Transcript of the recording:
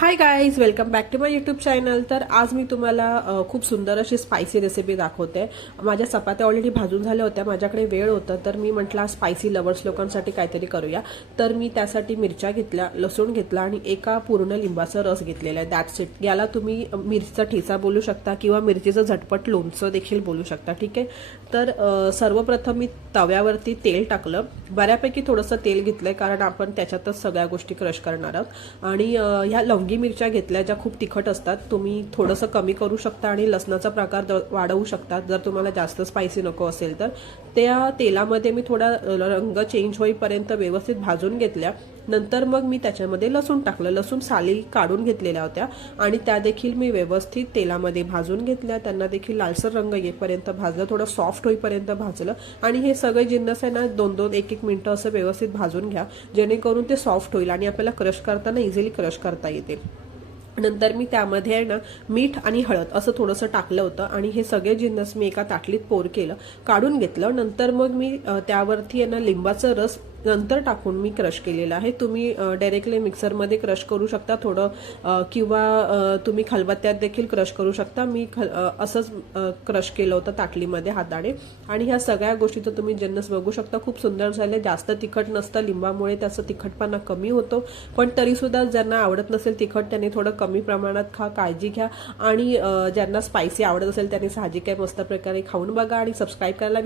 High guys, welcome back to my YouTube channel. तर आज मी तुम्हाला खूप सुंदर अशी स्पायसी रेसिपी दाखवते. माझ्या चपात्या ऑलरेडी भाजून झाल्या होत्या, माझ्याकडे वेळ होता, तर मी म्हटलं स्पायसी लवर्स लोकांसाठी काहीतरी करूया. तर मी त्यासाठी मिरच्या घेतल्या, लसूण घेतला आणि एका पूर्ण लिंबाचा रस घेतलेला आहे. That's it. याला तुम्ही मिरचीचा ठेचा बोलू शकता किंवा मिरचीचं झटपट लोणचं देखील बोलू शकता. ठीक आहे. तर सर्वप्रथम मी तव्यावरती तेल टाकलं. बऱ्यापैकी थोडंसं तेल घेतलंय, कारण आपण त्याच्यातच सगळ्या गोष्टी क्रश करणार आहोत. आणि ह्या लवंगी मिरच्या घेतल्या, ज्या खूप तिखट असतात. तुम्ही थोडंसं कमी करू शकता आणि लसणाचा प्रकार वाढवू शकता जर तुम्हाला जास्त स्पायसी नको असेल तर. त्या तेलामध्ये मी थोडा रंग चेंज होईपर्यंत व्यवस्थित भाजून घेतल्या. नंतर मग मी त्याच्यामध्ये लसूण टाकलं. लसूण साली काढून घेतलेल्या होत्या आणि त्या देखील मी व्यवस्थित तेलामध्ये भाजून घेतल्या. त्यांना देखील लालसर रंग येईपर्यंत भाजलं, थोडं सॉफ्ट होईपर्यंत भाजलं. आणि हे सगळे जिन्नस आहे ना, 2-1 मिनिटं असं व्यवस्थित भाजून घ्या, जेणेकरून ते सॉफ्ट होईल आणि आपल्याला क्रश करताना इझिली क्रश करता येते. नंतर मी त्यामध्ये आहे ना मीठ आणि हळद असं थोडंसं टाकलं होतं आणि हे सगळे जिन्नस मी एका ताटलीत पोर केलं, काढून घेतलं. नंतर मग मी त्यावरती आहे ना लिंबाचं रस नंतर टाकून मी क्रश केलेलं आहे. तुम्ही डायरेक्टली मिक्सरमध्ये क्रश करू शकता थोडं, किंवा तुम्ही खलबत्त्यात देखील क्रश करू शकता. मी असंच क्रश केलं होतं ताटलीमध्ये हाताने. आणि ह्या सगळ्या गोष्टीचं तुम्ही जिन्नस बघू शकता, खूप सुंदर झाले. जास्त तिखट नसतं, लिंबामुळे त्याचा तिखटपणा कमी होतो. पण तरीसुद्धा ज्यांना आवडत नसेल तिखट, त्यांनी थोडं कमी प्रमाणात खा, काळजी घ्या. आणि ज्यांना स्पायसी आवडत असेल त्यांनी साहजिक आहे मस्त प्रकारे खाऊन बघा आणि सबस्क्राईब करायला